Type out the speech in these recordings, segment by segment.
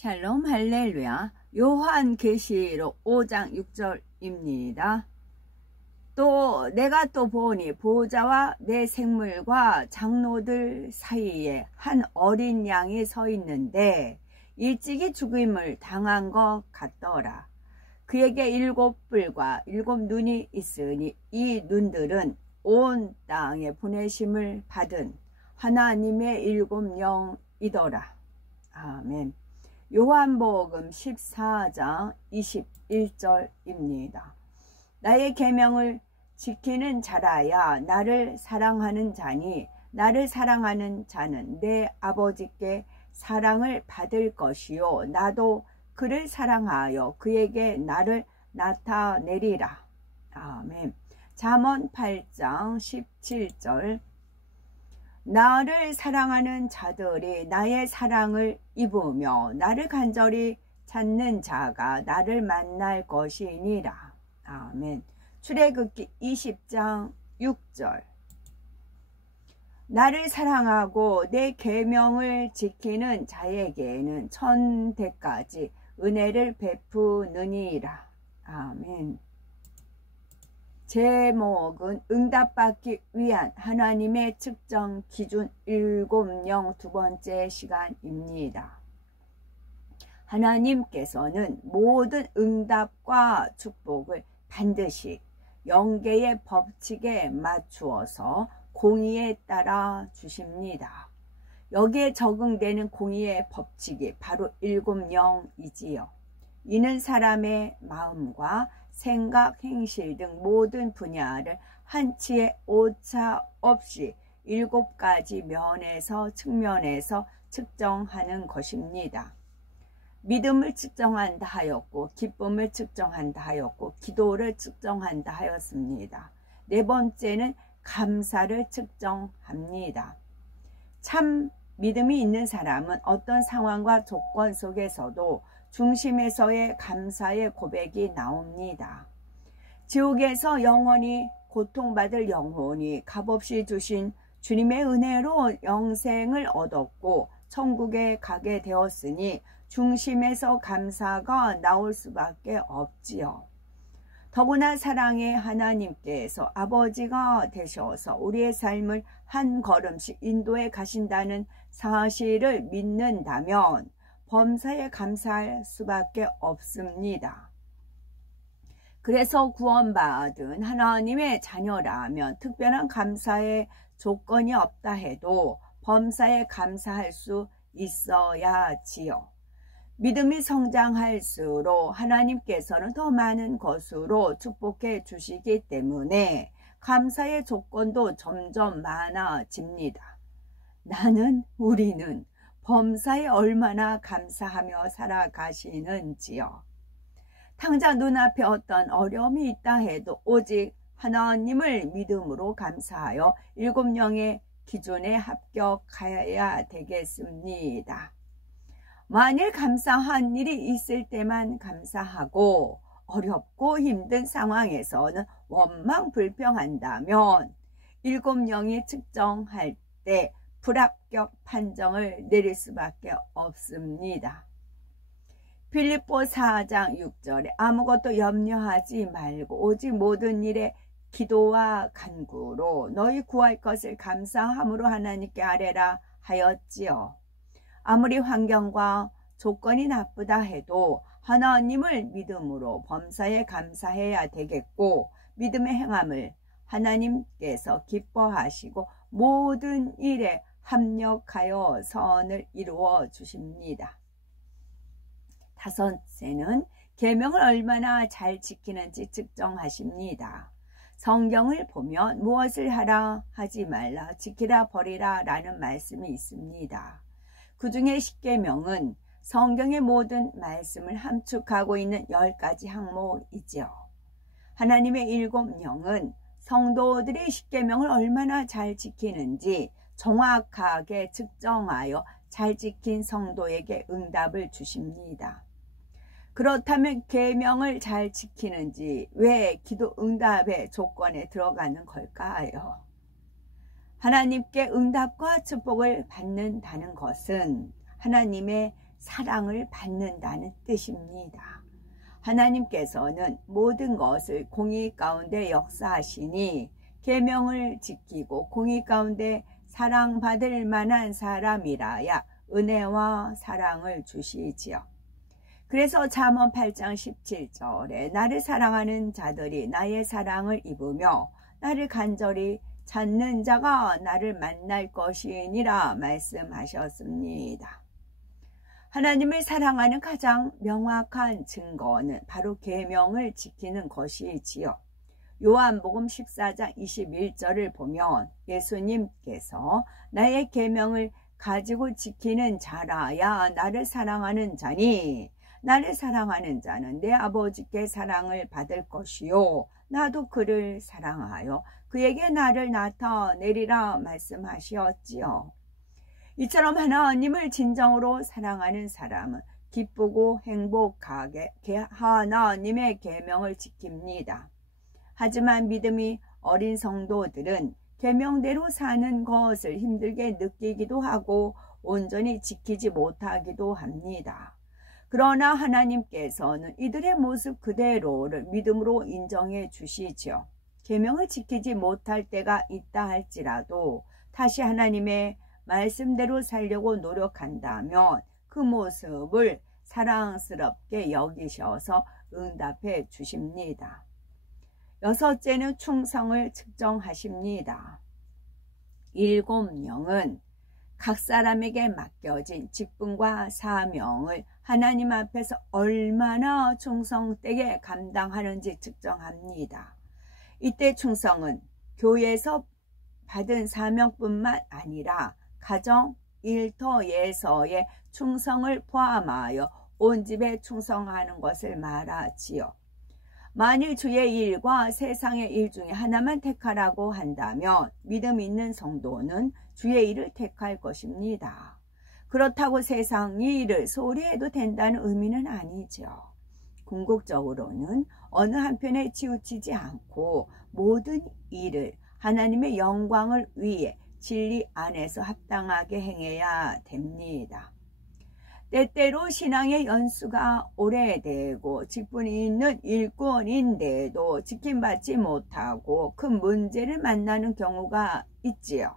샬롬 할렐루야. 요한계시록 5장 6절입니다. 또 내가 또 보니 보호자와 내 생물과 장로들 사이에 한 어린 양이 서 있는데 일찍이 죽임을 당한 것 같더라. 그에게 7뿔과 7눈이 있으니 이 눈들은 온 땅에 보내심을 받은 하나님의 7영이더라. 아멘. 요한복음 14장 21절입니다. 나의 계명을 지키는 자라야 나를 사랑하는 자니 나를 사랑하는 자는 내 아버지께 사랑을 받을 것이요 나도 그를 사랑하여 그에게 나를 나타내리라. 아멘. 잠언 8장 17절. 나를 사랑하는 자들이 나의 사랑을 입으며 나를 간절히 찾는 자가 나를 만날 것이니라. 아멘. 출애굽기 20장 6절. 나를 사랑하고 내 계명을 지키는 자에게는 1000대까지 은혜를 베푸느니라. 아멘. 제목은 응답받기 위한 하나님의 측정 기준 7영 두 번째 시간입니다. 하나님께서는 모든 응답과 축복을 반드시 영계의 법칙에 맞추어서 공의에 따라 주십니다. 여기에 적용되는 공의의 법칙이 바로 7영이지요. 이는 사람의 마음과 생각, 행실 등 모든 분야를 한치의 오차 없이 7가지 면에서 측면에서 측정하는 것입니다. 믿음을 측정한다 하였고 기쁨을 측정한다 하였고 기도를 측정한다 하였습니다. 네 번째는 감사를 측정합니다. 참 믿음이 있는 사람은 어떤 상황과 조건 속에서도 중심에서의 감사의 고백이 나옵니다. 지옥에서 영원히 고통받을 영혼이 값없이 주신 주님의 은혜로 영생을 얻었고 천국에 가게 되었으니 중심에서 감사가 나올 수밖에 없지요. 더구나 사랑의 하나님께서 아버지가 되셔서 우리의 삶을 한 걸음씩 인도해 가신다는 사실을 믿는다면 범사에 감사할 수밖에 없습니다. 그래서 구원받은 하나님의 자녀라면 특별한 감사의 조건이 없다 해도 범사에 감사할 수 있어야지요. 믿음이 성장할수록 하나님께서는 더 많은 것으로 축복해 주시기 때문에 감사의 조건도 점점 많아집니다. 우리는 범사에 얼마나 감사하며 살아가시는지요. 당장 눈앞에 어떤 어려움이 있다 해도 오직 하나님을 믿음으로 감사하여 7영의 기준에 합격하여야 되겠습니다. 만일 감사한 일이 있을 때만 감사하고 어렵고 힘든 상황에서는 원망불평한다면 7영이 측정할 때 불합격 판정을 내릴 수밖에 없습니다. 빌립보 4장 6절에 아무것도 염려하지 말고 오직 모든 일에 기도와 간구로 너희 구할 것을 감사함으로 하나님께 아뢰라 하였지요. 아무리 환경과 조건이 나쁘다 해도 하나님을 믿음으로 범사에 감사해야 되겠고 믿음의 행함을 하나님께서 기뻐하시고 모든 일에 합력하여 선을 이루어 주십니다. 5째는 계명을 얼마나 잘 지키는지 측정하십니다. 성경을 보면 무엇을 하라 하지 말라 지키라 버리라 라는 말씀이 있습니다. 그 중에 10계명은 성경의 모든 말씀을 함축하고 있는 10가지 항목이죠. 하나님의 7영은 성도들이 10계명을 얼마나 잘 지키는지 정확하게 측정하여 잘 지킨 성도에게 응답을 주십니다. 그렇다면 계명을 잘 지키는지 왜 기도 응답의 조건에 들어가는 걸까요? 하나님께 응답과 축복을 받는다는 것은 하나님의 사랑을 받는다는 뜻입니다. 하나님께서는 모든 것을 공의 가운데 역사하시니 계명을 지키고 공의 가운데 사랑받을 만한 사람이라야 은혜와 사랑을 주시지요. 그래서 잠언 8장 17절에 나를 사랑하는 자들이 나의 사랑을 입으며 나를 간절히 찾는 자가 나를 만날 것이니라 말씀하셨습니다. 하나님을 사랑하는 가장 명확한 증거는 바로 계명을 지키는 것이지요. 요한복음 14장 21절을 보면 예수님께서 나의 계명을 가지고 지키는 자라야 나를 사랑하는 자니 나를 사랑하는 자는 내 아버지께 사랑을 받을 것이요 나도 그를 사랑하여 그에게 나를 나타내리라 말씀하셨지요. 이처럼 하나님을 진정으로 사랑하는 사람은 기쁘고 행복하게 하나님의 계명을 지킵니다. 하지만 믿음이 어린 성도들은 계명대로 사는 것을 힘들게 느끼기도 하고 온전히 지키지 못하기도 합니다. 그러나 하나님께서는 이들의 모습 그대로를 믿음으로 인정해 주시죠. 계명을 지키지 못할 때가 있다 할지라도 다시 하나님의 말씀대로 살려고 노력한다면 그 모습을 사랑스럽게 여기셔서 응답해 주십니다. 여섯째는 충성을 측정하십니다. 7명은 각 사람에게 맡겨진 직분과 사명을 하나님 앞에서 얼마나 충성되게 감당하는지 측정합니다. 이때 충성은 교회에서 받은 사명뿐만 아니라 가정, 일터에서의 충성을 포함하여 온 집에 충성하는 것을 말하지요. 만일 주의 일과 세상의 일 중에 하나만 택하라고 한다면 믿음 있는 성도는 주의 일을 택할 것입니다. 그렇다고 세상 일을 소홀히 해도 된다는 의미는 아니죠. 궁극적으로는 어느 한편에 치우치지 않고 모든 일을 하나님의 영광을 위해 진리 안에서 합당하게 행해야 됩니다. 때때로 신앙의 연수가 오래되고 직분이 있는 일꾼인데도 지킴받지 못하고 큰 문제를 만나는 경우가 있지요.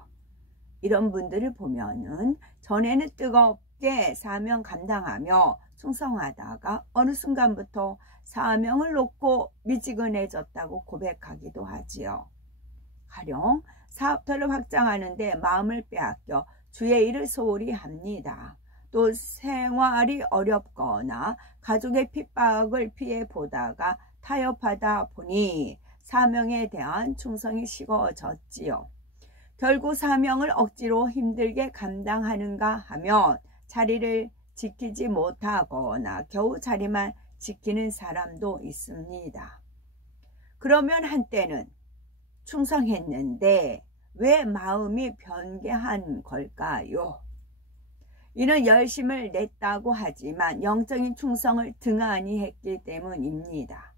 이런 분들을 보면은 전에는 뜨겁게 사명 감당하며 충성하다가 어느 순간부터 사명을 놓고 미지근해졌다고 고백하기도 하지요. 가령 사업터를 확장하는데 마음을 빼앗겨 주의 일을 소홀히 합니다. 또 생활이 어렵거나 가족의 핍박을 피해 보다가 타협하다 보니 사명에 대한 충성이 식어졌지요. 결국 사명을 억지로 힘들게 감당하는가 하면 자리를 지키지 못하거나 겨우 자리만 지키는 사람도 있습니다. 그러면 한때는 충성했는데 왜 마음이 변개한 걸까요? 이는 열심을 냈다고 하지만 영적인 충성을 등한히 했기 때문입니다.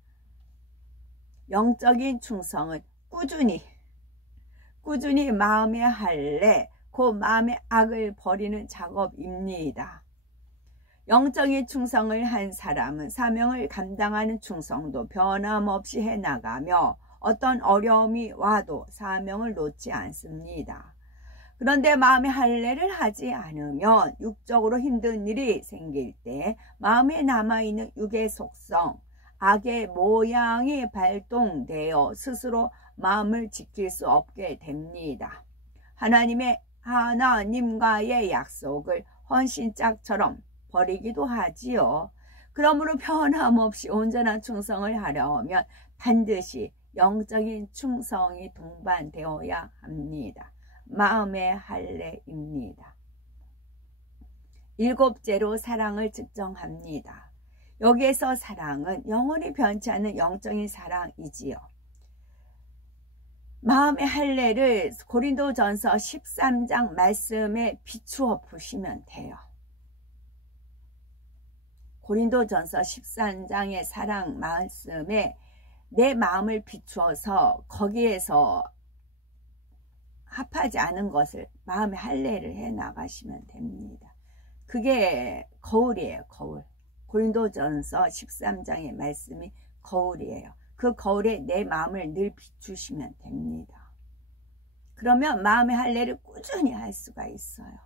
영적인 충성은 꾸준히 마음의 할례, 그 마음의 악을 버리는 작업입니다. 영적인 충성을 한 사람은 사명을 감당하는 충성도 변함없이 해나가며 어떤 어려움이 와도 사명을 놓지 않습니다. 그런데 마음의 할례를 하지 않으면 육적으로 힘든 일이 생길 때 마음에 남아있는 육의 속성, 악의 모양이 발동되어 스스로 마음을 지킬 수 없게 됩니다. 하나님과의 약속을 헌신짝처럼 버리기도 하지요. 그러므로 변함없이 온전한 충성을 하려면 반드시 영적인 충성이 동반되어야 합니다. 마음의 할례입니다. 7째로 사랑을 측정합니다. 여기에서 사랑은 영원히 변치 않는 영적인 사랑이지요. 마음의 할례를 고린도전서 13장 말씀에 비추어 보시면 돼요. 고린도전서 13장의 사랑 말씀에 내 마음을 비추어서 거기에서 합하지 않은 것을 마음의 할례를 해 나가시면 됩니다. 그게 거울이에요. 거울. 고린도전서 13장의 말씀이 거울이에요. 그 거울에 내 마음을 늘 비추시면 됩니다. 그러면 마음의 할례를 꾸준히 할 수가 있어요.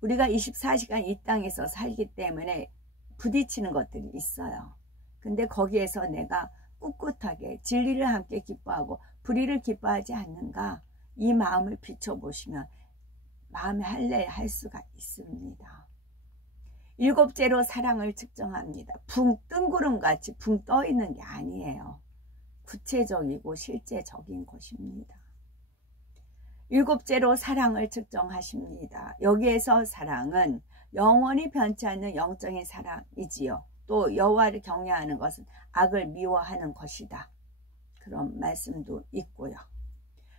우리가 24시간 이 땅에서 살기 때문에 부딪히는 것들이 있어요. 근데 거기에서 내가 꿋꿋하게 진리를 함께 기뻐하고 불의를 기뻐하지 않는가, 이 마음을 비춰보시면 마음의 할례 할 수가 있습니다. 일곱째로 사랑을 측정합니다. 붕 뜬 구름같이 붕 떠 있는 게 아니에요. 구체적이고 실제적인 것입니다. 일곱째로 사랑을 측정하십니다. 여기에서 사랑은 영원히 변치 않는 영적인 사랑이지요. 또 여호와를 경외하는 것은 악을 미워하는 것이다. 그런 말씀도 있고요.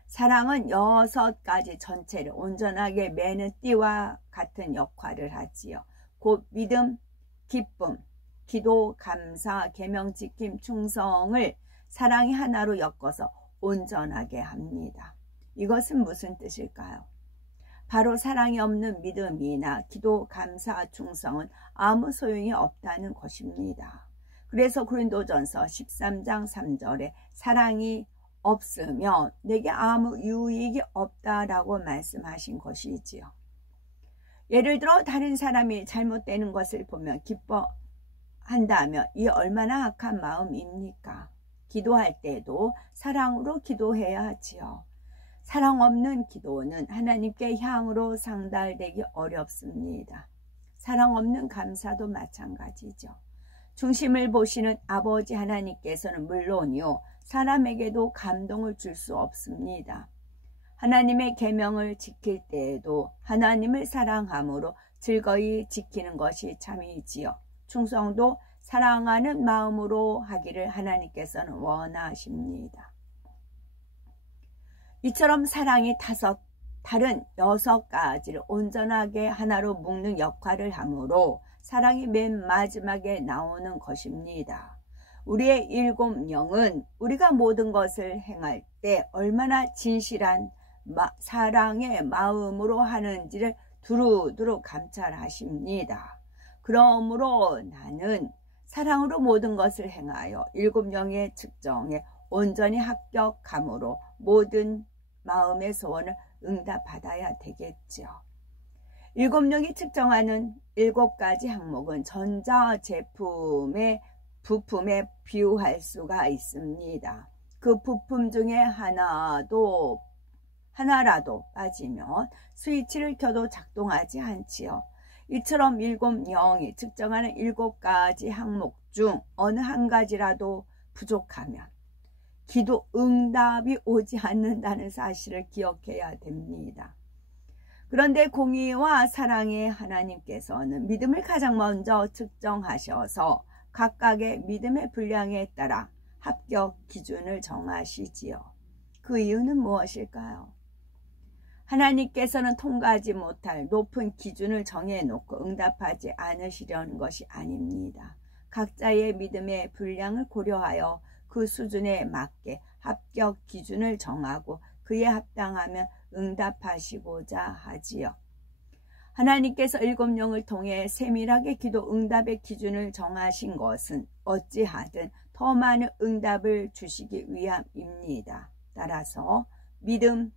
사랑은 6가지 전체를 온전하게 매는 띠와 같은 역할을 하지요. 곧 믿음, 기쁨, 기도, 감사, 계명 지킴, 충성을 사랑이 하나로 엮어서 온전하게 합니다. 이것은 무슨 뜻일까요? 바로 사랑이 없는 믿음이나 기도, 감사, 충성은 아무 소용이 없다는 것입니다. 그래서 고린도전서 13장 3절에 사랑이 없으면 내게 아무 유익이 없다라고 말씀하신 것이지요. 예를 들어 다른 사람이 잘못되는 것을 보면 기뻐한다면 이 얼마나 악한 마음입니까? 기도할 때도 사랑으로 기도해야 하지요. 사랑 없는 기도는 하나님께 향으로 상달되기 어렵습니다. 사랑 없는 감사도 마찬가지죠. 중심을 보시는 아버지 하나님께서는 물론이요, 사람에게도 감동을 줄 수 없습니다. 하나님의 계명을 지킬 때에도 하나님을 사랑함으로 즐거이 지키는 것이 참이지요. 충성도 사랑하는 마음으로 하기를 하나님께서는 원하십니다. 이처럼 사랑이 다른 6가지를 온전하게 하나로 묶는 역할을 하므로 사랑이 맨 마지막에 나오는 것입니다. 우리의 7영은 우리가 모든 것을 행할 때 얼마나 진실한 사랑의 마음으로 하는지를 두루두루 감찰하십니다. 그러므로 나는 사랑으로 모든 것을 행하여 7영의 측정에 온전히 합격함으로 모든 마음의 소원을 응답받아야 되겠죠. 7영이 측정하는 7가지 항목은 전자제품의 부품에 비유할 수가 있습니다. 그 부품 중에 하나라도 빠지면 스위치를 켜도 작동하지 않지요. 이처럼 7영이 측정하는 7가지 항목 중 어느 한 가지라도 부족하면 기도 응답이 오지 않는다는 사실을 기억해야 됩니다. 그런데 공의와 사랑의 하나님께서는 믿음을 가장 먼저 측정하셔서 각각의 믿음의 분량에 따라 합격 기준을 정하시지요. 그 이유는 무엇일까요? 하나님께서는 통과하지 못할 높은 기준을 정해놓고 응답하지 않으시려는 것이 아닙니다. 각자의 믿음의 분량을 고려하여 그 수준에 맞게 합격 기준을 정하고 그에 합당하면 응답하시고자 하지요. 하나님께서 7영을 통해 세밀하게 기도 응답의 기준을 정하신 것은 어찌하든 더 많은 응답을 주시기 위함입니다. 따라서 믿음,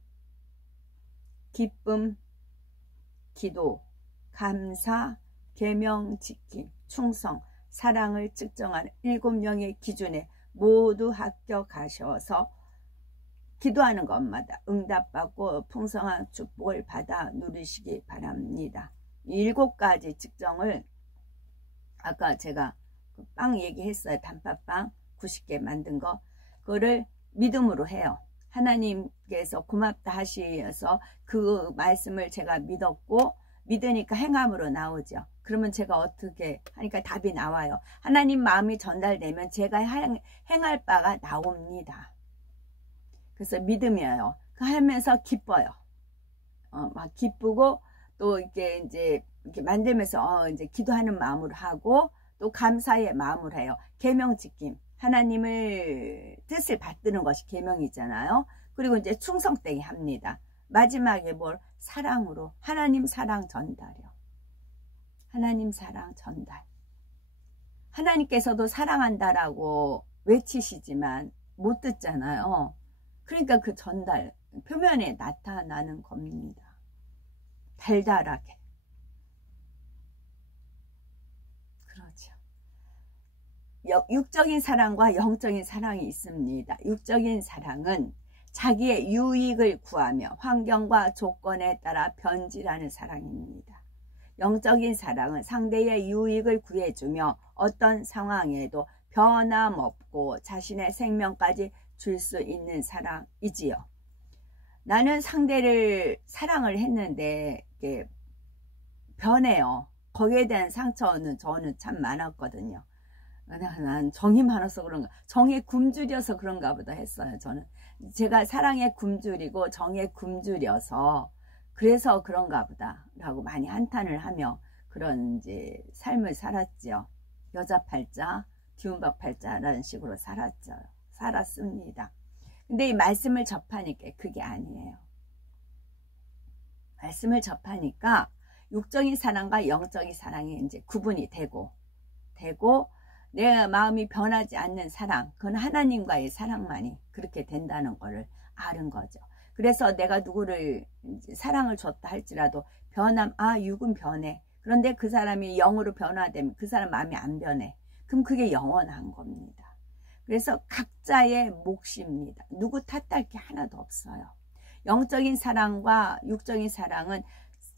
기쁨, 기도, 감사, 계명 지킴, 충성, 사랑을 측정하는 7영의 기준에 모두 합격하셔서 기도하는 것마다 응답받고 풍성한 축복을 받아 누리시기 바랍니다. 7가지 측정을 아까 제가 빵 얘기했어요. 단팥빵 90개 만든 거, 그거를 믿음으로 해요. 하나님께서 고맙다 하셔서 그 말씀을 제가 믿으니까 행함으로 나오죠. 그러면 제가 어떻게 하니까 답이 나와요. 하나님 마음이 전달되면 제가 행할 바가 나옵니다. 그래서 믿음이에요. 그 하면서 기뻐요. 막 기쁘고 또 이렇게 만들면서 이제 기도하는 마음으로 하고 또 감사의 마음으로 해요. 계명 지킴. 하나님을 뜻을 받드는 것이 계명이잖아요. 그리고 이제 충성되게 합니다. 마지막에 사랑으로 하나님 사랑 전달이요. 하나님 사랑 전달. 하나님께서도 사랑한다라고 외치시지만 못 듣잖아요. 그러니까 그 전달, 표면에 나타나는 겁니다. 달달하게. 그렇죠. 육적인 사랑과 영적인 사랑이 있습니다. 육적인 사랑은 자기의 유익을 구하며 환경과 조건에 따라 변질하는 사랑입니다. 영적인 사랑은 상대의 유익을 구해주며 어떤 상황에도 변함없고 자신의 생명까지 줄 수 있는 사랑이지요. 나는 상대를 사랑을 했는데 변해요. 거기에 대한 상처는 저는 참 많았거든요. 난 정이 많아서 그런가, 정에 굶주려서 그런가 보다 했어요. 저는 제가 사랑에 굶주리고 정에 굶주려서 그래서 그런가 보다 라고 많이 한탄을 하며 그런 이제 삶을 살았죠. 여자 팔자, 뒤움박 팔자라는 식으로 살았습니다. 근데 이 말씀을 접하니까 그게 아니에요. 말씀을 접하니까 육적인 사랑과 영적인 사랑이 이제 구분이 되고 내 마음이 변하지 않는 사랑, 그건 하나님과의 사랑만이 그렇게 된다는 것을 아는 거죠. 그래서 내가 누구를 사랑을 줬다 할지라도 육은 변해. 그런데 그 사람이 영으로 변화되면 그 사람 마음이 안 변해. 그럼 그게 영원한 겁니다. 그래서 각자의 몫입니다. 누구 탓할 게 하나도 없어요. 영적인 사랑과 육적인 사랑은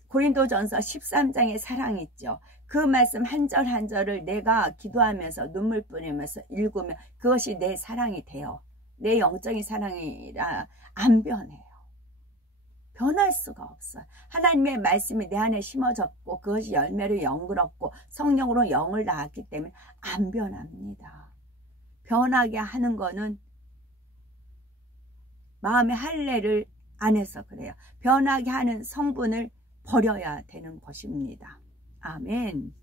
고린도전서 13장의 사랑이 있죠. 그 말씀 한 절 한 절을 내가 기도하면서 눈물 뿌리면서 읽으면 그것이 내 사랑이 돼요. 내 영적인 사랑이라 안 변해요. 변할 수가 없어요. 하나님의 말씀이 내 안에 심어졌고 그것이 열매를 연그렸고 성령으로 영을 낳았기 때문에 안 변합니다. 변하게 하는 거는 마음의 할례를 안 해서 그래요. 변하게 하는 성분을 버려야 되는 것입니다. 아멘.